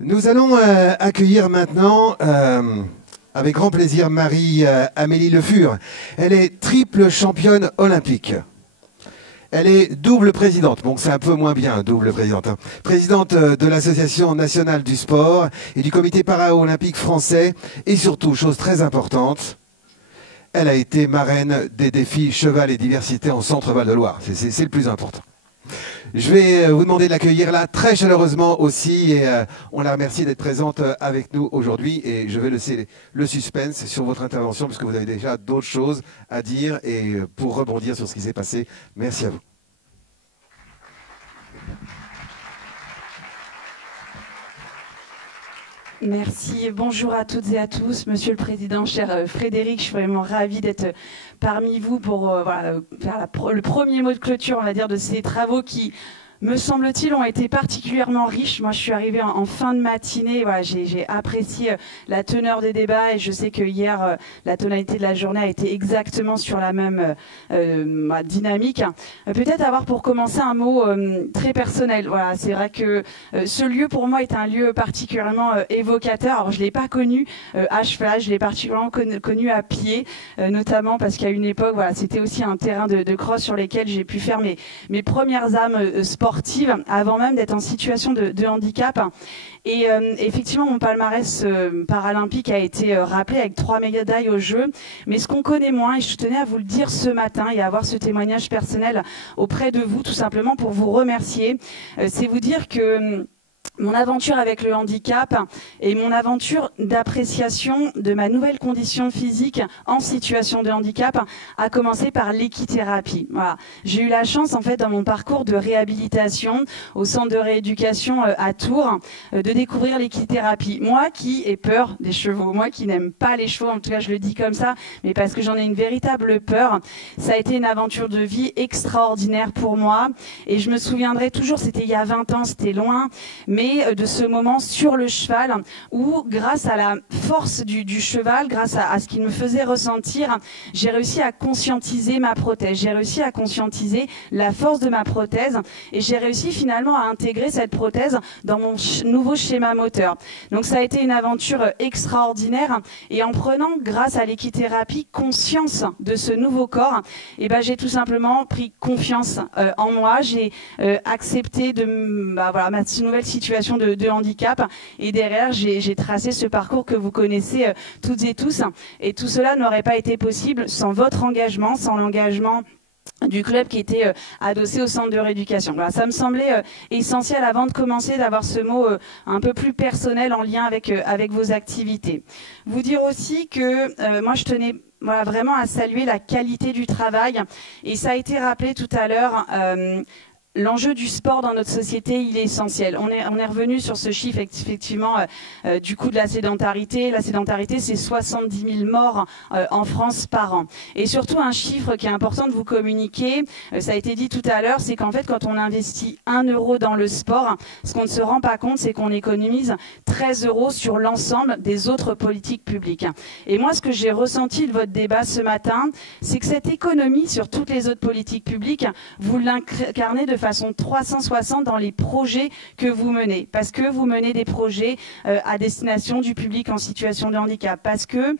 Nous allons accueillir maintenant, avec grand plaisir, Marie-Amélie Le Fur. Elle est triple championne olympique. Elle est double présidente, bon c'est un peu moins bien, double présidente, hein. Présidente de l'Association nationale du sport et du comité paralympique français. Et surtout, chose très importante, elle a été marraine des défis cheval et diversité en Centre Val-de-Loire. C'est le plus important. Je vais vous demander de l'accueillir là très chaleureusement aussi et on la remercie d'être présente avec nous aujourd'hui et je vais laisser le suspense sur votre intervention parce que vous avez déjà d'autres choses à dire et pour rebondir sur ce qui s'est passé, merci à vous. Merci, bonjour à toutes et à tous. Monsieur le Président, cher Frédéric, je suis vraiment ravie d'être parmi vous pour voilà, faire le premier mot de clôture, on va dire, de ces travaux qui, me semble-t-il, ont été particulièrement riches. Moi, je suis arrivée en fin de matinée. Voilà, j'ai apprécié la teneur des débats et je sais que hier, la tonalité de la journée a été exactement sur la même dynamique. Peut-être avoir pour commencer un mot très personnel. Voilà, c'est vrai que ce lieu pour moi est un lieu particulièrement évocateur. Alors, je l'ai pas connu à cheval, je l'ai particulièrement connu à pied, notamment parce qu'à une époque, voilà, c'était aussi un terrain de cross sur lesquels j'ai pu faire mes premières âmes sportives avant même d'être en situation de handicap. Et effectivement, mon palmarès paralympique a été rappelé avec 3 médailles aux Jeux. Mais ce qu'on connaît moins, et je tenais à vous le dire ce matin et à avoir ce témoignage personnel auprès de vous, tout simplement pour vous remercier, c'est vous dire que mon aventure avec le handicap et mon aventure d'appréciation de ma nouvelle condition physique en situation de handicap a commencé par l'équithérapie. Voilà. J'ai eu la chance, en fait, dans mon parcours de réhabilitation au centre de rééducation à Tours, de découvrir l'équithérapie. Moi qui ai peur des chevaux, moi qui n'aime pas les chevaux, en tout cas je le dis comme ça, mais parce que j'en ai une véritable peur, ça a été une aventure de vie extraordinaire pour moi. Et je me souviendrai toujours, c'était il y a 20 ans, c'était loin, mais de ce moment sur le cheval où, grâce à la force du cheval, grâce à ce qu'il me faisait ressentir, j'ai réussi à conscientiser ma prothèse, j'ai réussi à conscientiser la force de ma prothèse et j'ai réussi finalement à intégrer cette prothèse dans mon nouveau schéma moteur. Donc ça a été une aventure extraordinaire et en prenant, grâce à l'équithérapie, conscience de ce nouveau corps, et ben, j'ai tout simplement pris confiance en moi, j'ai accepté voilà, ma nouvelle situation de handicap et derrière j'ai tracé ce parcours que vous connaissez toutes et tous et tout cela n'aurait pas été possible sans votre engagement, sans l'engagement du club qui était adossé au centre de rééducation. Voilà, ça me semblait essentiel avant de commencer d'avoir ce mot un peu plus personnel en lien avec vos activités. Vous dire aussi que moi je tenais voilà, vraiment à saluer la qualité du travail et ça a été rappelé tout à l'heure. L'enjeu du sport dans notre société, il est essentiel. On est revenu sur ce chiffre, effectivement, du coût de la sédentarité. La sédentarité, c'est 70 000 morts en France par an. Et surtout, un chiffre qui est important de vous communiquer, ça a été dit tout à l'heure, c'est qu'en fait, quand on investit 1 euro dans le sport, ce qu'on ne se rend pas compte, c'est qu'on économise 13 euros sur l'ensemble des autres politiques publiques. Et moi, ce que j'ai ressenti de votre débat ce matin, c'est que cette économie sur toutes les autres politiques publiques, vous l'incarnez de façon 360 dans les projets que vous menez. Parce que vous menez des projets à destination du public en situation de handicap. Parce que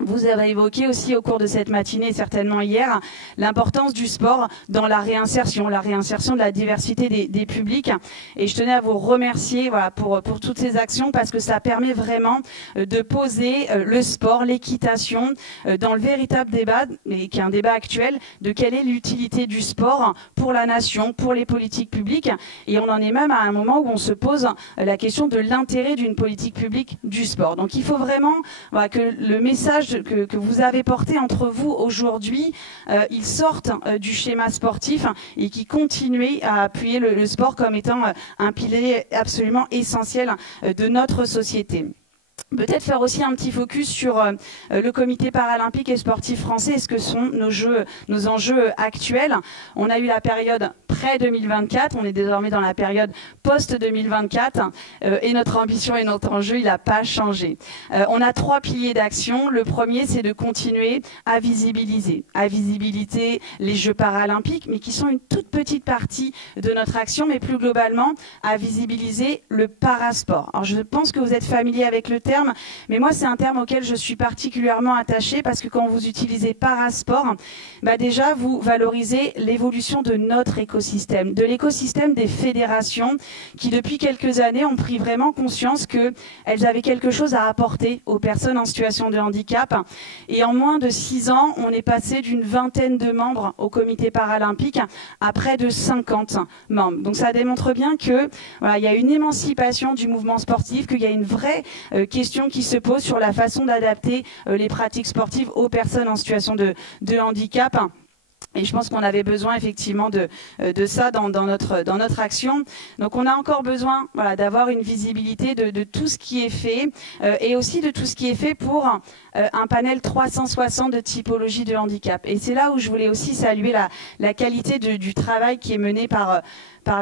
vous avez évoqué aussi au cours de cette matinée, certainement hier, l'importance du sport dans la réinsertion de la diversité des publics. Et je tenais à vous remercier voilà, pour toutes ces actions parce que ça permet vraiment de poser le sport, l'équitation dans le véritable débat, mais qui est un débat actuel, de quelle est l'utilité du sport pour la nation, pour les politiques publiques. Et on en est même à un moment où on se pose la question de l'intérêt d'une politique publique du sport. Donc il faut vraiment voilà, que le message que vous avez porté entre vous aujourd'hui, ils sortent du schéma sportif et qui continuent à appuyer le sport comme étant un pilier absolument essentiel de notre société. Peut-être faire aussi un petit focus sur le comité paralympique et sportif français et ce que sont nos enjeux actuels. On a eu la période après 2024. On est désormais dans la période post-2024 et notre ambition et notre enjeu, il n'a pas changé. On a 3 piliers d'action. Le premier, c'est de continuer à visibiliser les Jeux paralympiques, mais qui sont une toute petite partie de notre action, mais plus globalement, à visibiliser le parasport. Alors, je pense que vous êtes familier avec le terme, mais moi, c'est un terme auquel je suis particulièrement attachée parce que quand vous utilisez parasport, déjà, vous valorisez l'évolution de notre écosystème, de l'écosystème des fédérations qui, depuis quelques années, ont pris vraiment conscience qu'elles avaient quelque chose à apporter aux personnes en situation de handicap. Et en moins de 6 ans, on est passé d'une vingtaine de membres au comité paralympique à près de 50 membres. Donc ça démontre bien que voilà, il y a une émancipation du mouvement sportif, qu'il y a une vraie question qui se pose sur la façon d'adapter les pratiques sportives aux personnes en situation de handicap. Et je pense qu'on avait besoin effectivement de ça dans notre action. Donc on a encore besoin d'avoir une visibilité de tout ce qui est fait et aussi de tout ce qui est fait pour un panel 360 de typologie de handicap. Et c'est là où je voulais aussi saluer la qualité du travail qui est mené par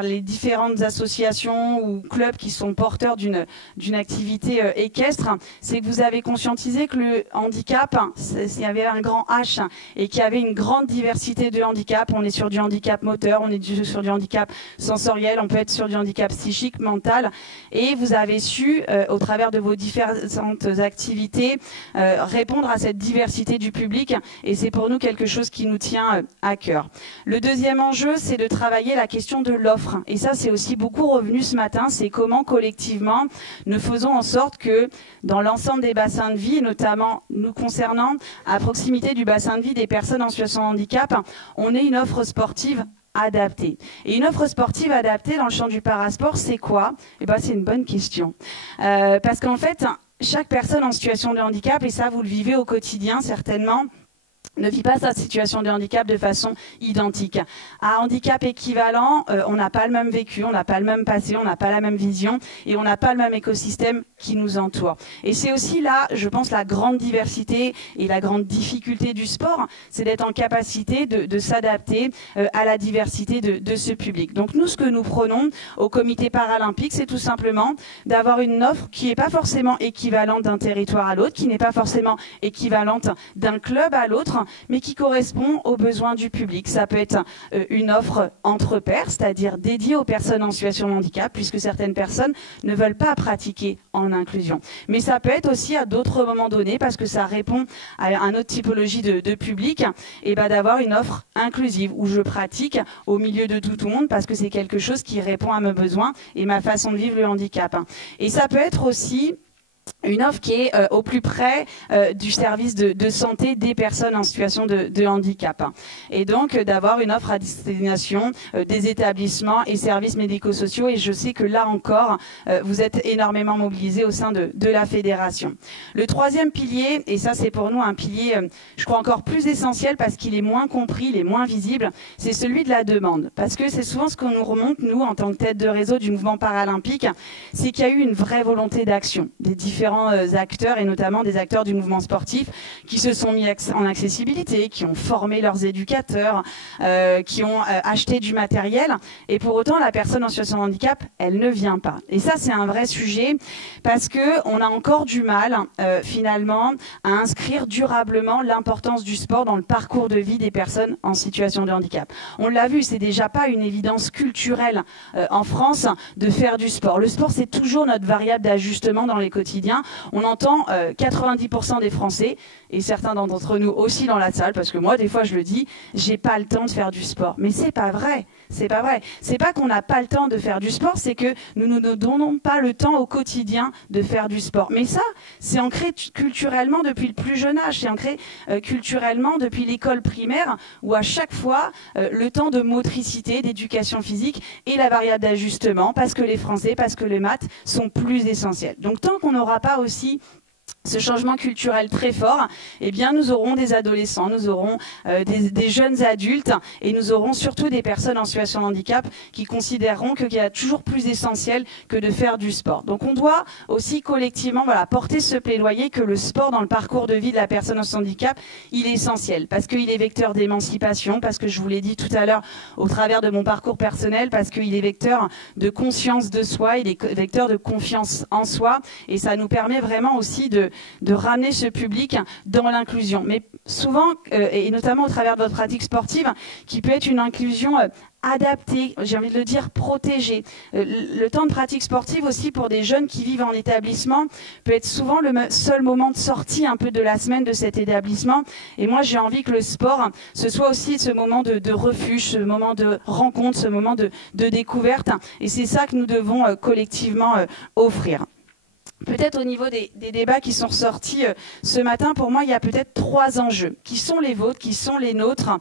les différentes associations ou clubs qui sont porteurs d'une activité équestre. C'est que vous avez conscientisé que le handicap, il y avait un grand H et qu'il y avait une grande diversité de handicap. On est sur du handicap moteur, on est sur du handicap sensoriel, on peut être sur du handicap psychique, mental. Et vous avez su, au travers de vos différentes activités, répondre à cette diversité du public. Et c'est pour nous quelque chose qui nous tient à cœur. Le deuxième enjeu, c'est de travailler la question de l'offre. Et ça, c'est aussi beaucoup revenu ce matin, c'est comment collectivement nous faisons en sorte que dans l'ensemble des bassins de vie, notamment nous concernant à proximité du bassin de vie des personnes en situation de handicap, on ait une offre sportive adaptée. Et une offre sportive adaptée dans le champ du parasport, c'est quoi? C'est une bonne question. Parce qu'en fait, chaque personne en situation de handicap, et ça vous le vivez au quotidien certainement, ne vit pas sa situation de handicap de façon identique. À handicap équivalent, on n'a pas le même vécu, on n'a pas le même passé, on n'a pas la même vision et on n'a pas le même écosystème qui nous entoure. Et c'est aussi là, je pense, la grande diversité et la grande difficulté du sport, c'est d'être en capacité de s'adapter à la diversité de ce public. Donc nous, ce que nous prenons au comité paralympique, c'est tout simplement d'avoir une offre qui n'est pas forcément équivalente d'un territoire à l'autre, qui n'est pas forcément équivalente d'un club à l'autre, mais qui correspond aux besoins du public. Ça peut être une offre entre pairs, c'est-à-dire dédiée aux personnes en situation de handicap, puisque certaines personnes ne veulent pas pratiquer en inclusion. Mais ça peut être aussi à d'autres moments donnés, parce que ça répond à une autre typologie de public, et d'avoir une offre inclusive, où je pratique au milieu de tout le monde, parce que c'est quelque chose qui répond à mes besoins et ma façon de vivre le handicap. Et ça peut être aussi une offre qui est au plus près du service de santé des personnes en situation de handicap. Et donc d'avoir une offre à destination des établissements et services médico-sociaux. Et je sais que là encore, vous êtes énormément mobilisés au sein de la fédération. Le troisième pilier, et ça c'est pour nous un pilier, je crois encore plus essentiel parce qu'il est moins compris, il est moins visible, c'est celui de la demande. Parce que c'est souvent ce qu'on nous remonte, nous, en tant que tête de réseau du mouvement paralympique, c'est qu'il y a eu une vraie volonté d'action des différents acteurs et notamment des acteurs du mouvement sportif qui se sont mis en accessibilité, qui ont formé leurs éducateurs, qui ont acheté du matériel et pour autant la personne en situation de handicap, elle ne vient pas. Et ça c'est un vrai sujet parce que on a encore du mal finalement à inscrire durablement l'importance du sport dans le parcours de vie des personnes en situation de handicap. On l'a vu, c'est déjà pas une évidence culturelle en France de faire du sport. Le sport c'est toujours notre variable d'ajustement dans les quotidiens. On entend 90% des Français, et certains d'entre nous aussi dans la salle, parce que moi, des fois, je le dis, j'ai pas le temps de faire du sport. Mais c'est pas vrai. C'est pas vrai. C'est pas qu'on n'a pas le temps de faire du sport, c'est que nous ne nous donnons pas le temps au quotidien de faire du sport. Mais ça, c'est ancré culturellement depuis le plus jeune âge. C'est ancré culturellement depuis l'école primaire, où à chaque fois, le temps de motricité, d'éducation physique et la variable d'ajustement, parce que les Français, parce que les maths sont plus essentiels. Donc tant qu'on n'aura pas aussi ce changement culturel très fort, eh bien, nous aurons des adolescents, nous aurons des jeunes adultes et nous aurons surtout des personnes en situation de handicap qui considéreront qu'il y a toujours plus essentiel que de faire du sport. Donc on doit aussi collectivement porter ce plaidoyer que le sport dans le parcours de vie de la personne en situation de handicap, il est essentiel parce qu'il est vecteur d'émancipation, parce que je vous l'ai dit tout à l'heure au travers de mon parcours personnel, parce qu'il est vecteur de conscience de soi, il est vecteur de confiance en soi et ça nous permet vraiment aussi de ramener ce public dans l'inclusion. Mais souvent, et notamment au travers de votre pratique sportive, qui peut être une inclusion adaptée, j'ai envie de le dire, protégée. Le temps de pratique sportive aussi pour des jeunes qui vivent en établissement peut être souvent le seul moment de sortie un peu de la semaine de cet établissement. Et moi, j'ai envie que le sport, ce soit aussi ce moment de refuge, ce moment de rencontre, ce moment de découverte. Et c'est ça que nous devons collectivement offrir. Peut-être au niveau des débats qui sont ressortis ce matin, pour moi, il y a peut-être 3 enjeux qui sont les vôtres, qui sont les nôtres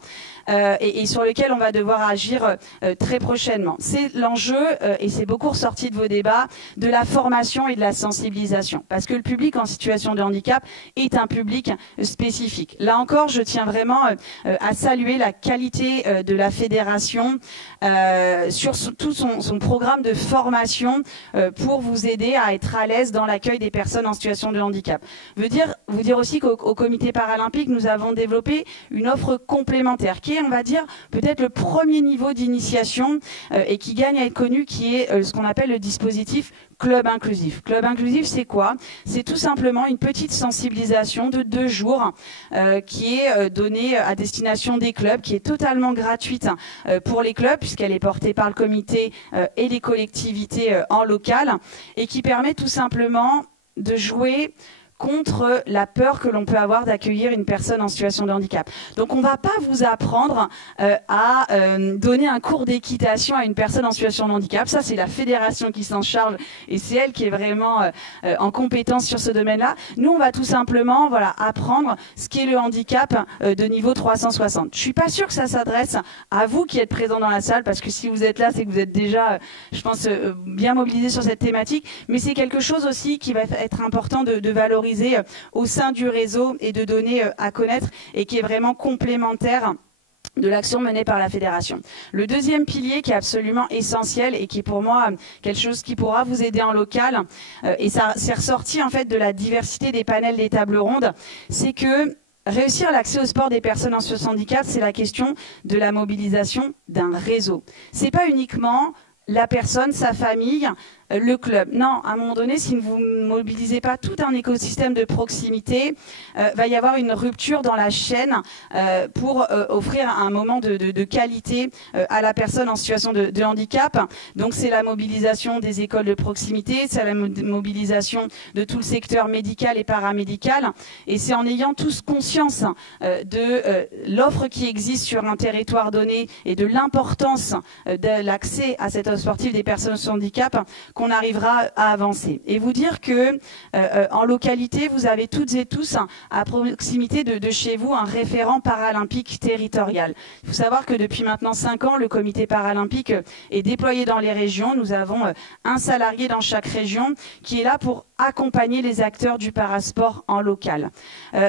et sur lesquels on va devoir agir très prochainement. C'est l'enjeu, et c'est beaucoup ressorti de vos débats, de la formation et de la sensibilisation. Parce que le public en situation de handicap est un public spécifique. Là encore, je tiens vraiment à saluer la qualité de la fédération sur tout son programme de formation pour vous aider à être à l'aise dans l'accueil des personnes en situation de handicap. Vous dire aussi qu'au comité paralympique, nous avons développé une offre complémentaire qui est, on va dire, peut-être le premier niveau d'initiation et qui gagne à être connu, qui est ce qu'on appelle le dispositif Club inclusif. Club inclusif, c'est quoi? C'est tout simplement une petite sensibilisation de 2 jours qui est donnée à destination des clubs, qui est totalement gratuite pour les clubs, puisqu'elle est portée par le comité et les collectivités en local, et qui permet tout simplement de jouer contre la peur que l'on peut avoir d'accueillir une personne en situation de handicap. Donc on ne va pas vous apprendre à donner un cours d'équitation à une personne en situation de handicap. Ça, c'est la fédération qui s'en charge et c'est elle qui est vraiment en compétence sur ce domaine-là. Nous, on va tout simplement apprendre ce qu'est le handicap de niveau 360. Je ne suis pas sûre que ça s'adresse à vous qui êtes présents dans la salle, parce que si vous êtes là, c'est que vous êtes déjà, je pense, bien mobilisés sur cette thématique. Mais c'est quelque chose aussi qui va être important de valoriser au sein du réseau et de donner à connaître et qui est vraiment complémentaire de l'action menée par la fédération. Le deuxième pilier qui est absolument essentiel et qui est pour moi quelque chose qui pourra vous aider en local, et ça c'est ressorti en fait de la diversité des panels des tables rondes, c'est que réussir l'accès au sport des personnes en situation de handicap, c'est la question de la mobilisation d'un réseau. C'est pas uniquement la personne, sa famille, le club. Non, à un moment donné, si vous ne mobilisez pas tout un écosystème de proximité, va y avoir une rupture dans la chaîne pour offrir un moment de qualité à la personne en situation de handicap. Donc c'est la mobilisation des écoles de proximité, c'est la mobilisation de tout le secteur médical et paramédical. Et c'est en ayant tous conscience de l'offre qui existe sur un territoire donné et de l'importance de l'accès à cette offre sportive des personnes en handicap qu'on arrivera à avancer. Et vous dire que en localité, vous avez toutes et tous à proximité de chez vous un référent paralympique territorial. Il faut savoir que depuis maintenant 5 ans, le comité paralympique est déployé dans les régions. Nous avons un salarié dans chaque région qui est là pour accompagner les acteurs du parasport en local.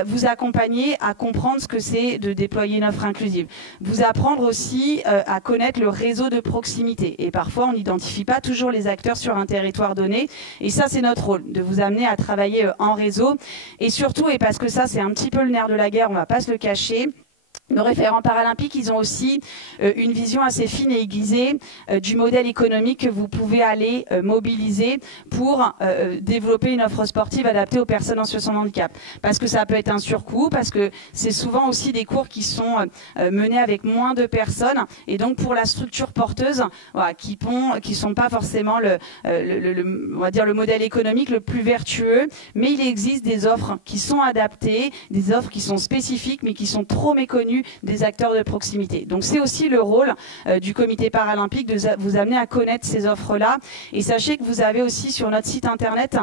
Vous accompagner à comprendre ce que c'est de déployer une offre inclusive. Vous apprendre aussi à connaître le réseau de proximité. Et parfois, on n'identifie pas toujours les acteurs sur un territoire donné. Et ça, c'est notre rôle, de vous amener à travailler en réseau. Et surtout, et parce que ça, c'est un petit peu le nerf de la guerre, on ne va pas se le cacher, nos référents paralympiques, ils ont aussi une vision assez fine et aiguisée du modèle économique que vous pouvez aller mobiliser pour développer une offre sportive adaptée aux personnes en situation de handicap. Parce que ça peut être un surcoût, parce que c'est souvent aussi des cours qui sont menés avec moins de personnes. Et donc pour la structure porteuse, qui sont pas forcément on va dire le modèle économique le plus vertueux, mais il existe des offres qui sont adaptées, des offres qui sont spécifiques, mais qui sont trop méconnues tenue des acteurs de proximité. Donc c'est aussi le rôle du comité paralympique de vous amener à connaître ces offres-là. Et sachez que vous avez aussi sur notre site internet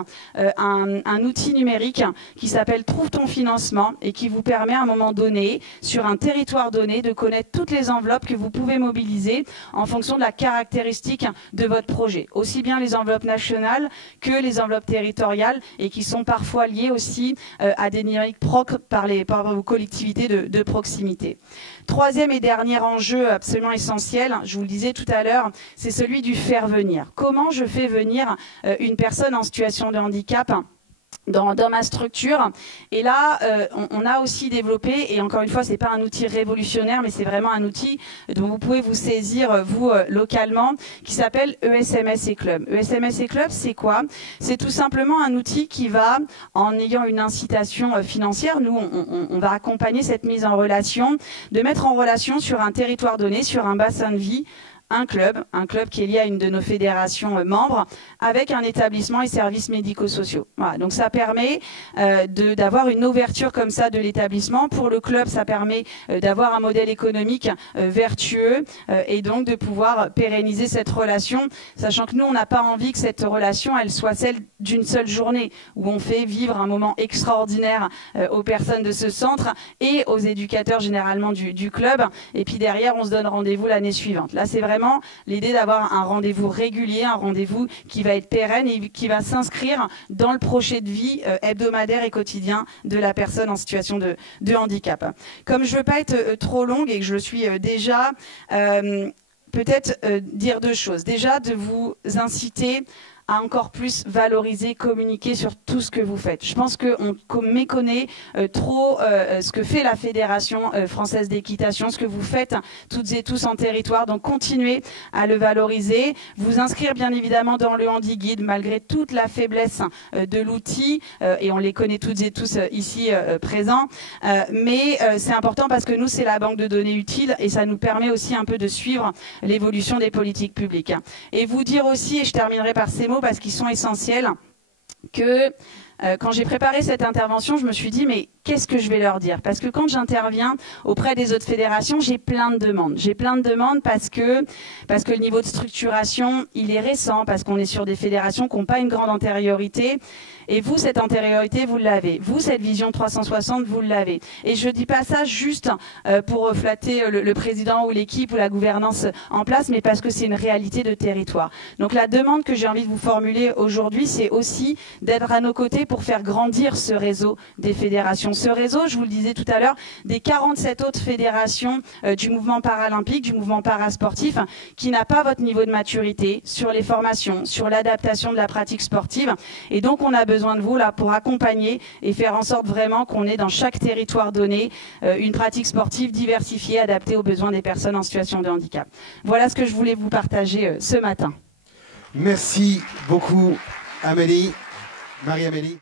un outil numérique qui s'appelle Trouve ton financement et qui vous permet à un moment donné, sur un territoire donné, de connaître toutes les enveloppes que vous pouvez mobiliser en fonction de la caractéristique de votre projet. Aussi bien les enveloppes nationales que les enveloppes territoriales et qui sont parfois liées aussi à des dynamiques propres par vos collectivités de proximité. Troisième et dernier enjeu absolument essentiel, je vous le disais tout à l'heure, c'est celui du faire venir. Comment je fais venir une personne en situation de handicap dans ma structure? Et là, on a aussi développé, et encore une fois, c'est pas un outil révolutionnaire, mais c'est vraiment un outil dont vous pouvez vous saisir, vous, localement, qui s'appelle ESMS et Club. ESMS et Club, c'est quoi? C'est tout simplement un outil qui va, en ayant une incitation financière, nous, on va accompagner cette mise en relation, de mettre en relation sur un territoire donné, sur un bassin de vie, un club qui est lié à une de nos fédérations membres, avec un établissement et services médico-sociaux. Voilà, donc ça permet d'avoir une ouverture comme ça de l'établissement. Pour le club, ça permet d'avoir un modèle économique vertueux et donc de pouvoir pérenniser cette relation, sachant que nous, on n'a pas envie que cette relation, elle soit celle d'une seule journée, où on fait vivre un moment extraordinaire aux personnes de ce centre et aux éducateurs généralement du club. Et puis derrière, on se donne rendez-vous l'année suivante. Là, c'est vraiment l'idée d'avoir un rendez-vous régulier, un rendez-vous qui va être pérenne et qui va s'inscrire dans le projet de vie hebdomadaire et quotidien de la personne en situation de handicap. Comme je ne veux pas être trop longue et que je le suis déjà, peut-être dire deux choses. Déjà, de vous inciter à encore plus valoriser, communiquer sur tout ce que vous faites. Je pense qu'on méconnaît trop ce que fait la Fédération française d'équitation, ce que vous faites toutes et tous en territoire. Donc continuez à le valoriser, vous inscrire bien évidemment dans le Handi-Guide malgré toute la faiblesse de l'outil, et on les connaît toutes et tous ici présents, mais c'est important parce que nous c'est la banque de données utile et ça nous permet aussi un peu de suivre l'évolution des politiques publiques. Et vous dire aussi, et je terminerai par ces mots parce qu'ils sont essentiels, que quand j'ai préparé cette intervention, je me suis dit mais qu'est-ce que je vais leur dire? Parce que quand j'interviens auprès des autres fédérations, j'ai plein de demandes. J'ai plein de demandes parce que le niveau de structuration, il est récent, parce qu'on est sur des fédérations qui n'ont pas une grande antériorité. Et vous, cette antériorité, vous l'avez. Vous, cette vision 360, vous l'avez. Et je ne dis pas ça juste pour flatter le président ou l'équipe ou la gouvernance en place, mais parce que c'est une réalité de territoire. Donc la demande que j'ai envie de vous formuler aujourd'hui, c'est aussi d'être à nos côtés pour faire grandir ce réseau des fédérations. Ce réseau, je vous le disais tout à l'heure, des 47 autres fédérations du mouvement paralympique, du mouvement parasportif, qui n'a pas votre niveau de maturité sur les formations, sur l'adaptation de la pratique sportive. Et donc on a besoin de vous là pour accompagner et faire en sorte vraiment qu'on ait dans chaque territoire donné une pratique sportive diversifiée, adaptée aux besoins des personnes en situation de handicap. Voilà ce que je voulais vous partager ce matin. Merci beaucoup Amélie, Marie-Amélie.